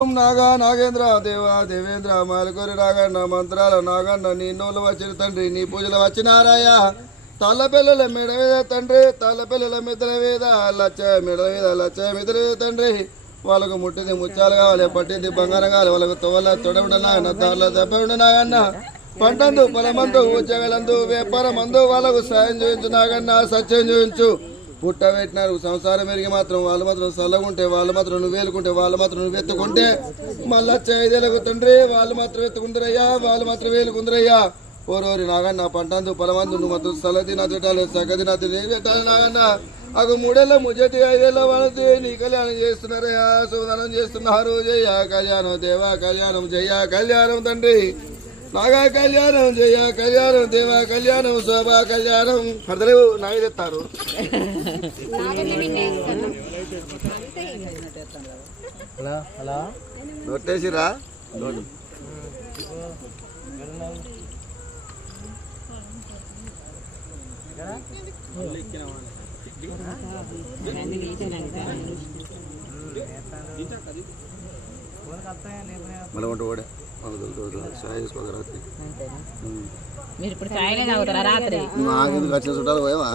నాగా నాగేంద్ర దేవా దేవేంద్ర మాలకొరి రాగన్న మంత్రాల నాగన్న నీ నోలు వచ్చిన తండ్రి నీ పూజలు వచ్చినారాయ తల్లపిల్లల మెడ మీద తండ్రి తల్లపిల్లల మిద్దల మీద లచ్చ మెడల మీద లచ్చ మిద్దల మీద తండ్రి వాళ్ళకు ముట్టింది ముత్యాలు కావాలి పట్టింది బంగారం కావాలి వాళ్ళకు తోల తొడబడి నాగన్న దారిలో దెబ్బడి నాగన్న పంటందు పొలమందు ఉద్యోగాలందు వ్యాపారమందు వాళ్ళకు సాయం చూపించు నాగన్న సత్యం చూపించు పుట్టబెట్టినారు సంసారం పెరిగి మాత్రం వాళ్ళు మాత్రం చల్లగుంటే వాళ్ళు మాత్రం నువ్వు వేలుకుంటే వాళ్ళు మాత్రం నువ్వు ఎత్తుకుంటే మళ్ళా ఐదేళ్ళకు తండ్రి వాళ్ళు మాత్రం ఎత్తుకుందరయ్యా వాళ్ళు మాత్రం వేలుకుందరయ్యా ఓరోరి నాగన్న పంటందు పొలమందు నువ్వు మాత్రం సలది నా తిట్టాలి సగది నా పెట్టాలి నాగన్న అగు మూడేళ్ళ ముజ్జటి 5 ఏళ్ళ వాళ్ళది నీ కళ్యాణం చేస్తున్నారయ్యా శుభదానం చేస్తున్నారు జయ కళ్యాణం దేవా కళ్యాణం జయ కళ్యాణం తండ్రి నాగా కళ్యాణం జయ కళ్యాణం దేవా కళ్యాణం శోభా కళ్యాణం అర్థలేవు నాగే తెస్తారు నొట్టేసిరా మళ్ళీ ఓడే మీరు ఇప్పుడు చాయనే తాగుతారా రాత్రి చుట్టాలు పోయావా